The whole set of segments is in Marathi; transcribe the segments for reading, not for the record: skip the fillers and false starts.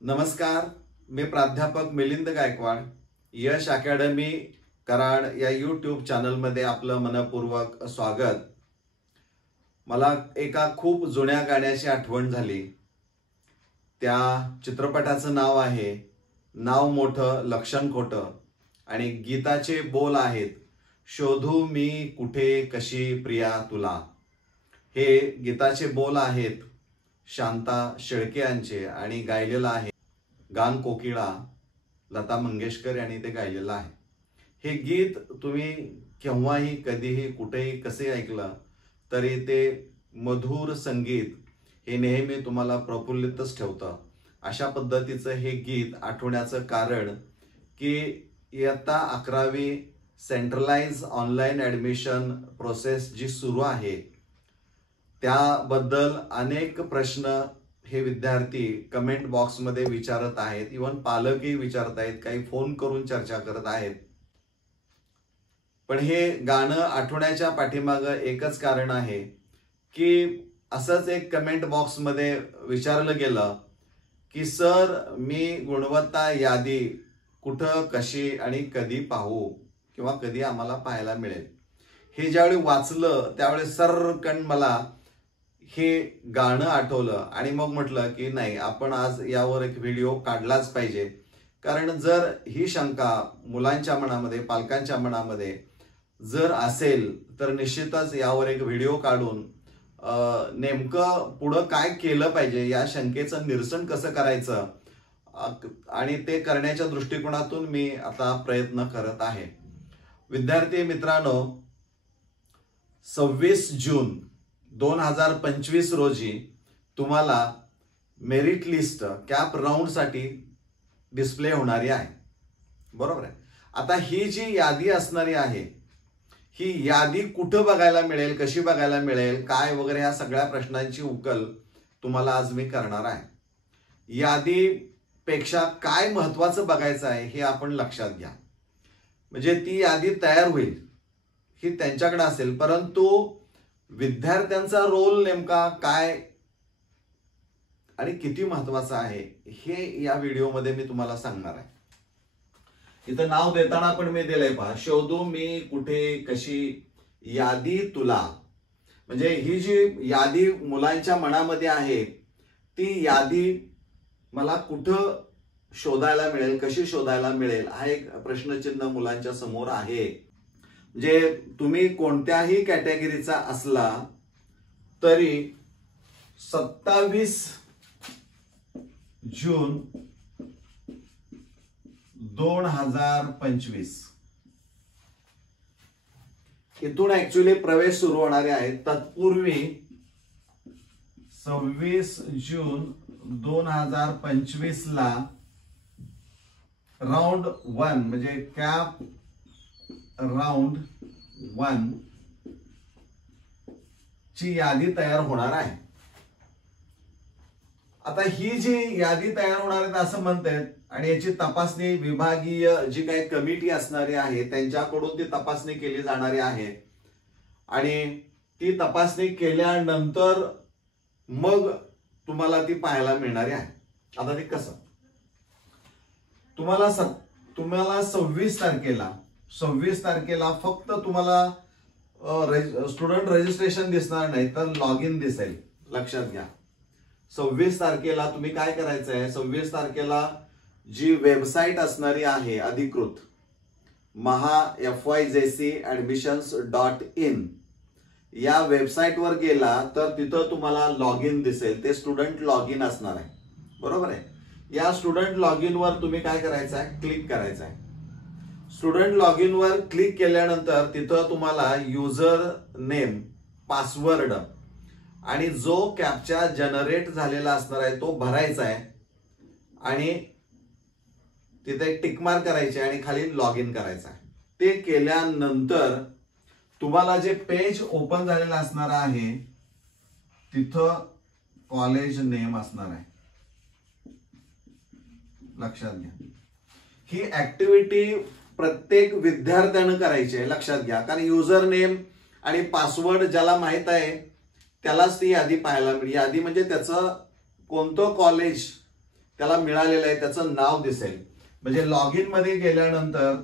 नमस्कार, मी प्राध्यापक मिलिंद गायकवाड. यश अकॅडमी कराड या यूट्यूब चॅनलमध्ये आपलं मनपूर्वक स्वागत. मला एका खूप जुन्या गाण्याची आठवण झाली. त्या चित्रपटाचं नाव आहे नाव मोठं लक्षण खोटं आणि गीताचे बोल आहेत शोधू मी कुठे कशी प्रिया तुला. हे गीताचे बोल आहेत शांता शेळके यांचे आणि गायलेलं आहे गान कोकिळा लता मंगेशकर यांनी ते गायलेलं आहे. हे गीत तुम्ही केव्हाही कधीही कुठेही कसे ऐकलं तरी ते मधुर संगीत हे नेहमी तुम्हाला प्रफुल्लितच ठेवतं. अशा पद्धतीचं हे गीत आठवण्याचं कारण की इयत्ता 11वी सेंट्रलाइज ऑनलाईन ॲडमिशन प्रोसेस जी सुरू आहे त्याबद्दल अनेक प्रश्न हे विद्यार्थी कमेंट बॉक्समध्ये विचारत आहेत. इव्हन पालकही विचारत आहेत, काही फोन करून चर्चा करत आहेत. पण हे गाणं आठवण्याच्या पाठीमागं एकच कारण आहे की असंच एक कमेंट बॉक्समध्ये विचारलं गेलं की सर मी गुणवत्ता यादी कुठं कशी आणि कधी पाहू किंवा कधी आम्हाला पाहायला मिळेल. हे ज्यावेळी वाचलं त्यावेळी सर्रकन मला हे गाणं आठवलं आणि मग म्हटलं की नाही, आपण आज यावर एक व्हिडिओ काढलाच पाहिजे. कारण जर ही शंका मुलांच्या मनामध्ये पालकांच्या मनामध्ये जर असेल तर निश्चितच यावर एक व्हिडिओ काढून नेमकं पुढं काय केलं पाहिजे, या शंकेचं निरसन कसं करायचं आणि ते करण्याच्या दृष्टिकोनातून मी आता प्रयत्न करत आहे. विद्यार्थी मित्रांनो, 26 जून 2025 रोजी तुम्हाला मेरिट लिस्ट कॅप राऊंड साठी डिस्प्ले होणारी आहे. बरोबर आहे. आता ही जी यादी असणारी आहे ही यादी कुठं बघायला मिळेल, कशी बघायला मिळेल, काय वगैरे ह्या सगळ्या प्रश्नांची उकल तुम्हाला आज मी करणार आहे. यादीपेक्षा काय महत्वाचं बघायचं आहे हे आपण लक्षात घ्या. म्हणजे ती यादी तयार होईल ही त्यांच्याकडे असेल, परंतु विद्यार्थ्यांचा रोल नेमका काय आणि किती महत्वाचा आहे हे या व्हिडिओमध्ये मी तुम्हाला सांगणार आहे. इथं नाव देताना पण मी दिलंय पहा, शोधू मी कुठे कशी यादी तुला. म्हणजे ही जी यादी मुलांच्या मनामध्ये आहे ती यादी मला कुठं शोधायला मिळेल, कशी शोधायला मिळेल हा एक प्रश्नचिन्ह मुलांच्या समोर आहे. जे तुम्ही कोणत्याही कॅटेगरीचा असला तरी 27 जून 2025 इथून ऍक्च्युअली प्रवेश सुरू होणारे आहेत. तत्पूर्वी 26 जून 2025 ला राऊंड 1 म्हणजे कॅप राऊंड 1 ची यादी तयार होणार आहे. आता ही जी यादी तयार होणार आहे असं म्हणतात आणि याची तपासणी विभागीय जी काही कमिटी असणारी आहे त्यांच्याकडून ती तपासणी केली जाणारी आहे आणि ती तपासणी केल्यानंतर मग तुम्हाला ती पाहायला मिळणारी आहे. आता ते कसं, तुम्हाला 26 तारखेला फक्त तुम्हाला स्टुडंट रजिस्ट्रेशन दिसणार नाही तर लॉग इन दिसेल. लक्षात घ्या, 26 तारखेला तुम्ही काय करायचं आहे, 26 तारखेला जी वेबसाईट असणारी आहे अधिकृत mahafyjcadmissions.in या वेबसाईटवर गेला तर तिथं तुम्हाला लॉग इन दिसेल. ते स्टुडंट लॉग इन असणार आहे. बरोबर आहे. या स्टुडंट लॉग इन वर तुम्ही काय करायचं आहे, क्लिक करायचं आहे. स्टुडंट लॉग इन वर क्लिक केल्यानंतर तिथं तुम्हाला युजर नेम, पासवर्ड आणि जो कॅप्चा जनरेट झालेला असणार आहे तो भरायचा आहे आणि तिथे टिक मार्क करायचे आणि खाली लॉग इन करायचं आहे. ते केल्यानंतर तुम्हाला जे पेज ओपन झालेलं असणार आहे तिथं कॉलेज नेम असणार आहे. लक्षात घ्या, ही ऍक्टिव्हिटी प्रत्येक विद्यार्थ्यानं करायची आहे. लक्षात घ्या, कारण युजर नेम आणि पासवर्ड ज्याला माहित आहे त्यालाच ती यादी पाहायला मिळेल. यादी म्हणजे त्याचं कोणतं कॉलेज त्याला मिळालेलं आहे त्याचं नाव दिसेल. म्हणजे लॉग इन मध्ये गेल्यानंतर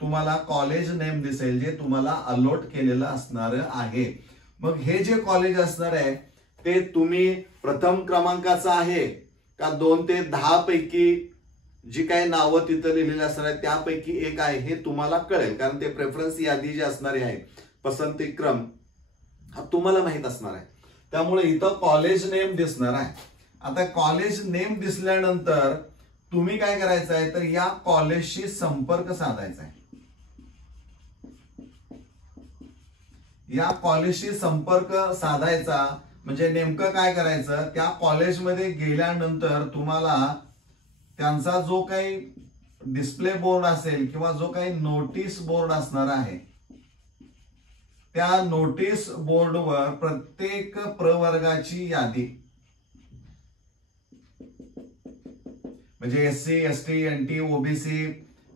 तुम्हाला कॉलेज नेम दिसेल जे तुम्हाला अलॉट केलेलं असणार आहे. मग हे जे कॉलेज असणार आहे ते तुम्ही प्रथम क्रमांकाचं आहे का 2 ते 10 पैकी जी काही नावं तिथं लिहिलेली असणार आहे त्यापैकी एक आहे हे तुम्हाला कळेल. कारण ते प्रेफरन्स यादी जी असणारी आहे पसंती क्रम हा तुम्हाला माहित असणार आहे. त्यामुळे इथं कॉलेज नेम दिसणार आहे. आता कॉलेज नेम दिसल्यानंतर तुम्ही काय करायचं आहे तर या कॉलेजशी संपर्क साधायचा आहे. या कॉलेजशी संपर्क साधायचा म्हणजे नेमकं काय करायचं, त्या कॉलेजमध्ये गेल्यानंतर तुम्हाला त्यांचा जो काही डिस्प्ले बोर्ड असेल किंवा जो काही नोटीस बोर्ड असणार आहे त्या नोटीस बोर्डवर प्रत्येक प्रवर्गाची यादी म्हणजे SC, ST, NT, OBC,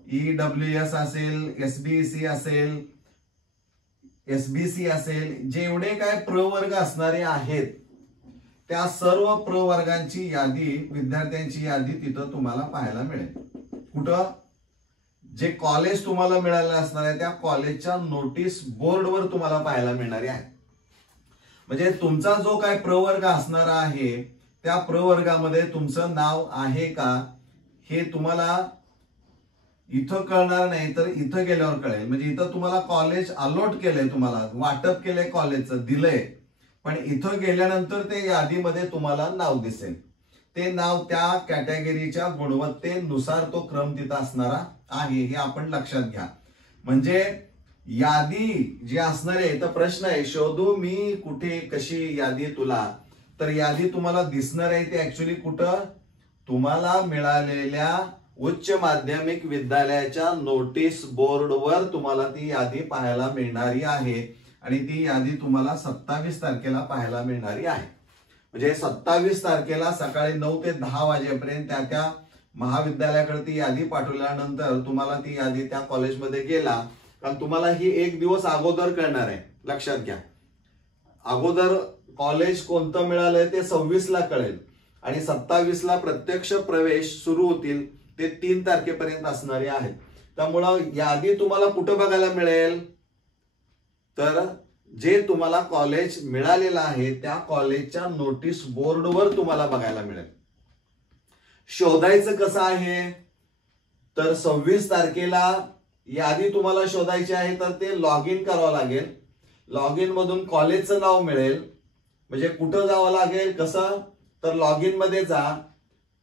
EWS असेल, एसबीसी असेल, एसबीसी असेल, जेवढे काय प्रवर्ग असणारे आहेत त्या सर्व प्रवर्गांची यादी, विद्यार्थ्यांची यादी तिथं तुम्हाला पाहायला मिळेल. कुठं? जे कॉलेज तुम्हाला मिळालेलं असणार आहे त्या कॉलेजच्या नोटीस बोर्डवर तुम्हाला पाहायला मिळणारे आहे. म्हणजे तुमचा जो काय प्रवर्ग असणार आहे त्या प्रवर्गामध्ये तुमचं नाव आहे का हे तुम्हाला इथं कळणार नाही तर इथं गेल्यावर कळेल. म्हणजे इथं तुम्हाला कॉलेज अलॉट केलंय, तुम्हाला वाटप केलंय, कॉलेजचं दिलंय, पण इथं गेल्यानंतर ते यादीमध्ये तुम्हाला नाव दिसेल. ते नाव त्या कॅटेगरीच्या गुणवत्तेनुसार तो क्रम तिथं असणारा आहे हे आपण लक्षात घ्या. म्हणजे यादी जी असणार आहे तर प्रश्न आहे शोधू मी कुठे कशी यादी तुला, तर यादी तुम्हाला दिसणार आहे ते ऍक्च्युली कुठं तुम्हाला मिळालेल्या उच्च माध्यमिक विद्यालयाच्या नोटीस बोर्डवर तुम्हाला ती यादी पाहायला मिळणारी आहे. आणि ती यादी तुम्हाला 27 तारखेला पाहायला मिळणारी आहे. म्हणजे 27 तारखेला सकाळी 9 ते 10 वाजेपर्यंत त्या महाविद्यालयाकडे ती यादी पाठवल्यानंतर तुम्हाला ती यादी त्या कॉलेजमध्ये गेला कारण तुम्हाला ही 1 दिवस अगोदर कळणार आहे. लक्षात घ्या, अगोदर कॉलेज कोणतं मिळालंय ते 26 ला कळेल आणि 27 ला प्रत्यक्ष प्रवेश सुरू होतील ते 3 तारखेपर्यंत असणारे आहेत. त्यामुळं यादी तुम्हाला कुठं बघायला मिळेल तर जे तुम्हाला कॉलेज मिळालेलं आहे त्या कॉलेजच्या नोटीस बोर्डवर तुम्हाला बघायला मिळेल. शोधायचं कसं आहे तर 26 तारखेला यादी तुम्हाला शोधायची आहे तर ते लॉग इन करावं लागेल. लॉग इन मधून कॉलेजचं नाव मिळेल. म्हणजे कुठं जावं लागेल कसं तर लॉग इन मध्ये जा,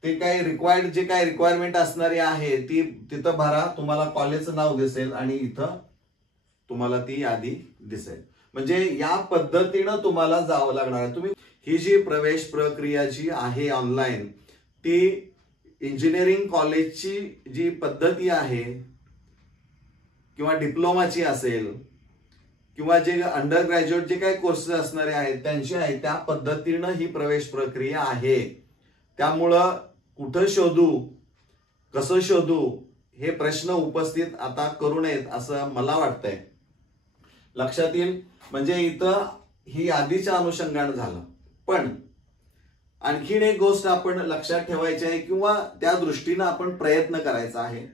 ते काही रिक्वायर्ड जे काही रिक्वायरमेंट असणारी आहे ती तिथं भरा, तुम्हाला कॉलेजचं नाव दिसेल आणि इथं तुम्हाला ती यादी दिसेल. म्हणजे या पद्धतीनं तुम्हाला जावं लागणार आहे. तुम्ही ही जी प्रवेश प्रक्रिया जी आहे ऑनलाईन ती इंजिनिअरिंग कॉलेजची जी पद्धती आहे किंवा डिप्लोमाची असेल किंवा जे अंडर ग्रॅज्युएट जे काही कोर्सेस असणारे आहेत त्यांची आहे त्या पद्धतीनं ही प्रवेश प्रक्रिया आहे. त्यामुळं कुठं शोधू कसं शोधू हे प्रश्न उपस्थित आता करू नयेत असं मला वाटतंय. लक्षात येईल. म्हणजे इथं ही यादीच्या अनुषंगाने झालं. पण आणखीन एक गोष्ट आपण लक्षात ठेवायची आहे किंवा त्या दृष्टीनं आपण प्रयत्न करायचा आहे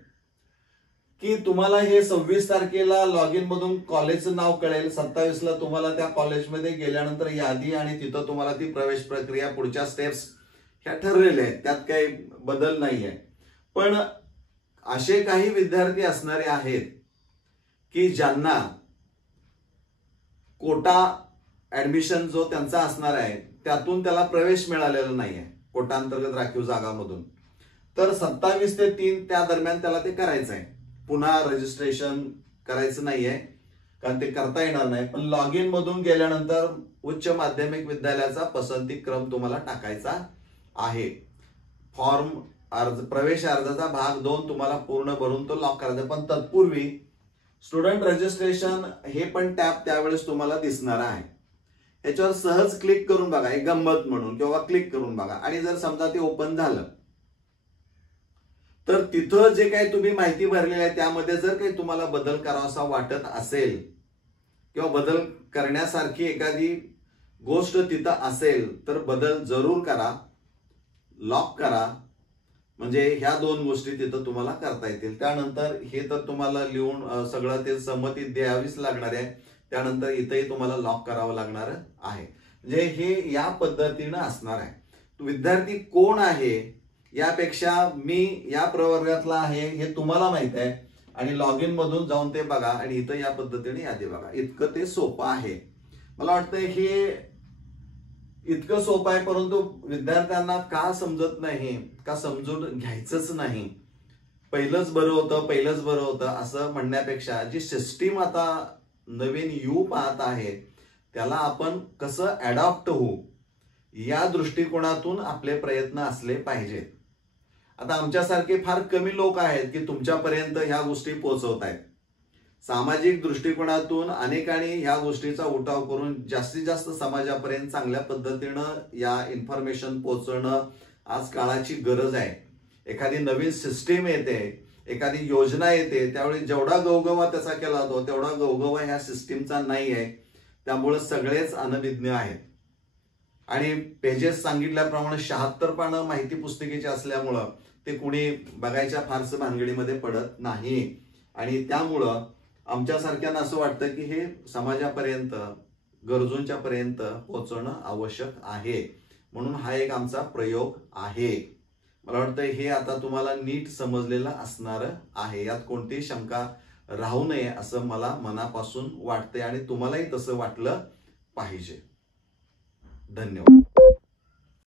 की तुम्हाला हे 26 तारखेला लॉग इन मधून कॉलेजचं नाव कळेल, 27 ला तुम्हाला त्या कॉलेजमध्ये गेल्यानंतर यादी आणि तिथं तुम्हाला ती प्रवेश प्रक्रिया पुढच्या स्टेप्स ह्या ठरलेल्या आहेत, त्यात काही बदल नाहीये. पण असे काही विद्यार्थी असणारे आहेत की ज्यांना कोटा ऍडमिशन जो त्यांचा असणार आहे त्यातून त्याला प्रवेश मिळालेला नाहीये कोटा अंतर्गत राखीव जागामधून, तर 27 ते 3 त्या दरम्यान त्याला ते करायचं आहे. पुन्हा रजिस्ट्रेशन करायचं नाहीये कारण ते करता येणार नाही. पण लॉग इन मधून गेल्यानंतर उच्च माध्यमिक विद्यालयाचा पसंती क्रम तुम्हाला टाकायचा आहे. फॉर्म अर्ज प्रवेश अर्जाचा भाग 2 तुम्हाला पूर्ण भरून तो लॉक करायचा. पण तत्पूर्वी स्टुडंट रजिस्ट्रेशन हे पण टॅब त्यावेळेस तुम्हाला दिसणार आहे. याच्यावर सहज क्लिक करून बघा, एक गंमत म्हणून किंवा क्लिक करून बघा आणि जर समजा ते ओपन झालं तर तिथं जे काही तुम्ही माहिती भरलेली आहे त्यामध्ये जर काही तुम्हाला बदल करावासा वाटत असेल किंवा बदल करण्यासारखी एखादी गोष्ट तिथं असेल तर बदल जरूर करा, लॉक करा म्हणजे ह्या 2 गोष्टी तिथं तुम्हाला करता येतील. त्यानंतर हे तर तुम्हाला लिहून सगळं ते संमती द्यावीच लागणार आहे. त्यानंतर इथंही तुम्हाला लॉक करावं लागणार आहे. म्हणजे हे या पद्धतीनं असणार आहे. विद्यार्थी कोण आहे यापेक्षा मी या प्रवर्गातला आहे हे तुम्हाला माहित आहे आणि लॉग इन मधून जाऊन ते बघा आणि इथं या पद्धतीने यादी बघा. इतकं ते सोपं आहे. मला वाटतं हे इतकं सोपं आहे, परंतु विद्यार्थ्यांना का समजत नाही, का समजून घ्यायचंच नाही. पहिलंच बरं होतं असं म्हणण्यापेक्षा जी सिस्टीम आता नवीन यू पाहत आहे त्याला आपण कसं अडॉप्ट होऊ या दृष्टिकोनातून आपले प्रयत्न असले पाहिजेत. आता आमच्यासारखे फार कमी लोक आहेत की तुमच्यापर्यंत ह्या गोष्टी पोहोचवत आहेत. सामाजिक दृष्टिकोनातून अनेकांनी ह्या गोष्टीचा उठाव करून जास्तीत जास्त समाजापर्यंत चांगल्या पद्धतीनं या इन्फॉर्मेशन पोहोचवणं आज काळाची गरज आहे. एखादी नवीन सिस्टीम येते, एखादी योजना येते, त्यावेळी जेवढा गवगवा त्याचा केला जातो तेवढा गवगवा ह्या सिस्टीमचा नाही आहे. त्यामुळे सगळेच अनभिज्ञ आहेत आणि पेजेस सांगितल्याप्रमाणे 76 पानं माहिती पुस्तिकेची असल्यामुळं ते कुणी बघायच्या फारसं भानगडीमध्ये पडत नाही. आणि त्यामुळं आमच्यासारख्यांना असं वाटतं की हे समाजापर्यंत, गरजूंच्या पर्यंत पोहोचवणं आवश्यक आहे. म्हणून हा एक आमचा प्रयोग आहे. मला वाटतं हे आता तुम्हाला नीट समजलेलं असणार आहे. यात कोणतीही शंका राहू नये असं मला मनापासून वाटतंय आणि तुम्हालाही तसं वाटलं पाहिजे. धन्यवाद.